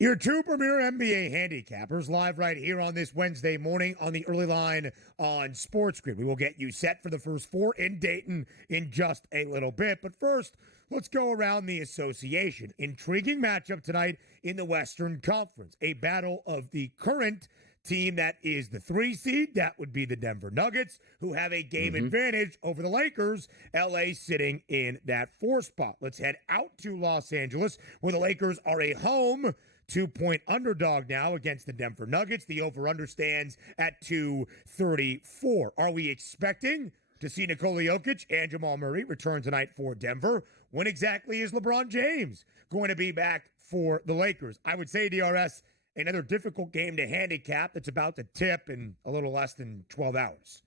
Your two premier NBA handicappers live right here on this Wednesday morning on the early line on SportsGrid. We will get you set for the first four in Dayton in just a little bit. But first, let's go around the association. Intriguing matchup tonight in the Western Conference. A battle of the current team that is the 3 seed. That would be the Denver Nuggets, who have a game advantage over the Lakers. LA sitting in that 4 spot. Let's head out to Los Angeles, where the Lakers are a home 2-point underdog now against the Denver Nuggets. The over-under stands at 234. Are we expecting to see Nikola Jokic and Jamal Murray return tonight for Denver? When exactly is LeBron James going to be back for the Lakers? I would say, DRS, another difficult game to handicap that's about to tip in a little less than 12 hours.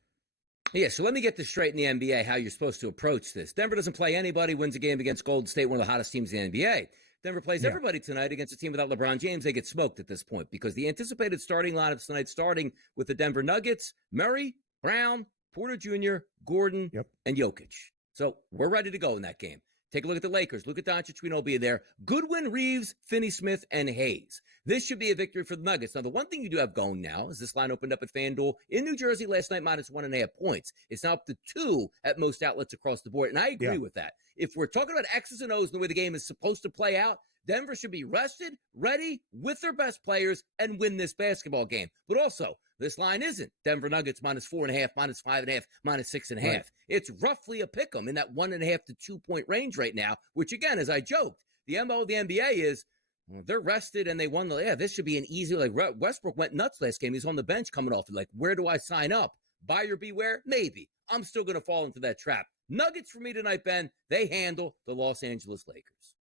Yeah, so let me get this straight in the NBA, how you're supposed to approach this. Denver doesn't play anybody, wins a game against Golden State, one of the hottest teams in the NBA. Denver plays everybody tonight against a team without LeBron James. They get smoked at this point because the anticipated starting lineups tonight, starting with the Denver Nuggets, Murray, Brown, Porter Jr., Gordon, and Jokic. So we're ready to go in that game. Take a look at the Lakers. Look at Doncic. We know be there. Goodwin, Reeves, Finney-Smith, and Hayes. This should be a victory for the Nuggets. Now, the one thing you do have going now is this line opened up at FanDuel in New Jersey last night, minus 1.5 points. It's now up to 2 at most outlets across the board, and I agree with that. If we're talking about X's and O's and the way the game is supposed to play out, Denver should be rested, ready, with their best players, and win this basketball game. But also, this line isn't Denver Nuggets minus 4.5, minus 5.5, minus 6.5. Right. It's roughly a pick 'em in that 1.5 to 2 point range right now, which again, as I joked, the MO of the NBA is they're rested and they won. This should be an easy, like Westbrook went nuts last game. He's on the bench coming off. Like, where do I sign up? Buyer beware? Maybe. I'm still going to fall into that trap. Nuggets for me tonight, Ben. They handle the Los Angeles Lakers.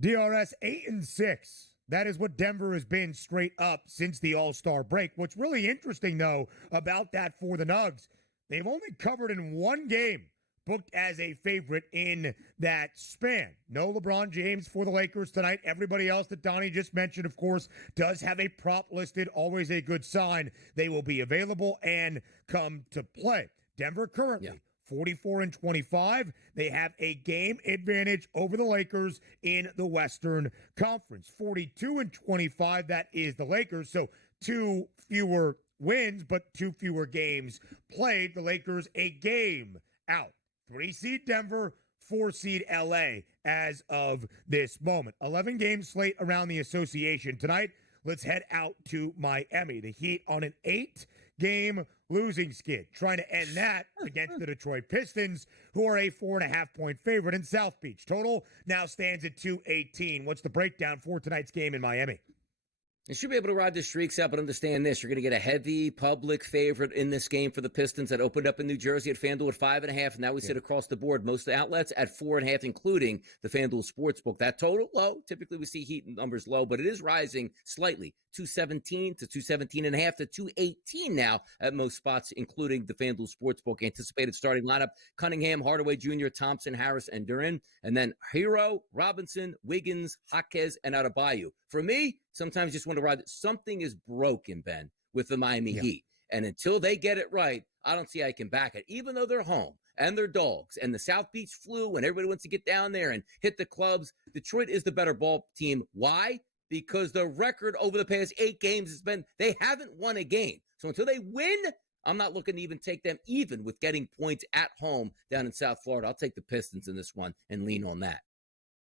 DRS 8-6. That is what Denver has been straight up since the All-Star break. What's really interesting, though, about that for the Nugs, they've only covered in one game, booked as a favorite in that span. No LeBron James for the Lakers tonight. Everybody else that Donnie just mentioned, of course, does have a prop listed. Always a good sign. They will be available and come to play. Denver currently 44-25. They have a game advantage over the Lakers in the Western Conference. 42-25, that is the Lakers. So 2 fewer wins, but 2 fewer games played. The Lakers a game out. 3 seed Denver, 4 seed LA as of this moment. 11 game slate around the association tonight. Let's head out to Miami. The Heat on an 8-game losing skid, trying to end that against the Detroit Pistons, who are a 4.5-point favorite in South Beach. Total now stands at 218. What's the breakdown for tonight's game in Miami? You should be able to ride the streaks out, but understand this. You're going to get a heavy public favorite in this game for the Pistons that opened up in New Jersey at FanDuel at 5.5, and now we sit across the board. Most of the outlets at 4.5, including the FanDuel Sportsbook. That total, low. Typically, we see Heat numbers low, but it is rising slightly. 217 to 217.5 to 218 now at most spots, including the FanDuel Sportsbook. Anticipated starting lineup: Cunningham, Hardaway Jr., Thompson, Harris, and Duran. And then Hero, Robinson, Wiggins, Jaquez, and Adebayo. For me, sometimes just want to ride. Something is broken, Ben, with the Miami Heat. And until they get it right, I don't see how I can back it. Even though they're home and they're dogs and the South Beach flu and everybody wants to get down there and hit the clubs, Detroit is the better ball team. Why? Because the record over the past 8 games has been they haven't won a game. So until they win, I'm not looking to even take them even with getting points at home down in South Florida. I'll take the Pistons in this one and lean on that.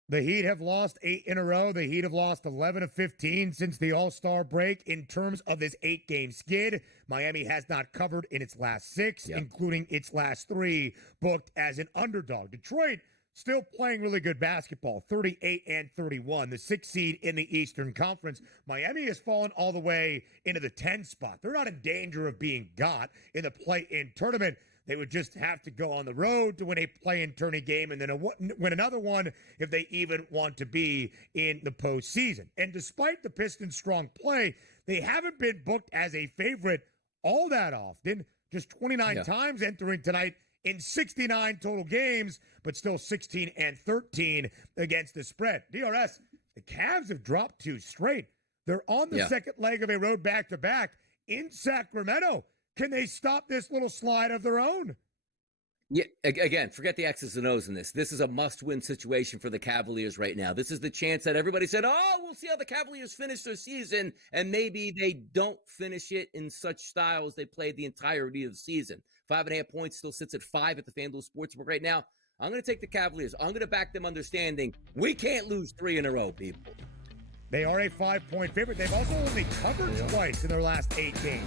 The Heat have lost 8 in a row. The Heat have lost 11 of 15 since the All-Star break. In terms of this 8-game skid, Miami has not covered in its last 6, including its last 3, booked as an underdog. Detroit still playing really good basketball, 38-31, the 6th seed in the Eastern Conference. Miami has fallen all the way into the 10 spot. They're not in danger of being got in the play-in tournament. They would just have to go on the road to win a play-in tourney game and then win another one if they even want to be in the postseason. And despite the Pistons' strong play, they haven't been booked as a favorite all that often, just 29 times entering tonight in 69 total games, but still 16-13 against the spread. DRS, the Cavs have dropped 2 straight. They're on the second leg of a road back-to-back in Sacramento. Can they stop this little slide of their own? Yeah, again, forget the X's and O's in this. This is a must-win situation for the Cavaliers right now. This is the chance that everybody said, oh, we'll see how the Cavaliers finish their season, and maybe they don't finish it in such style as they played the entirety of the season. 5.5 points still sits at 5 at the FanDuel Sportsbook right now. I'm going to take the Cavaliers. I'm going to back them understanding we can't lose 3 in a row, people. They are a 5-point favorite. They've also only covered twice in their last 8 games.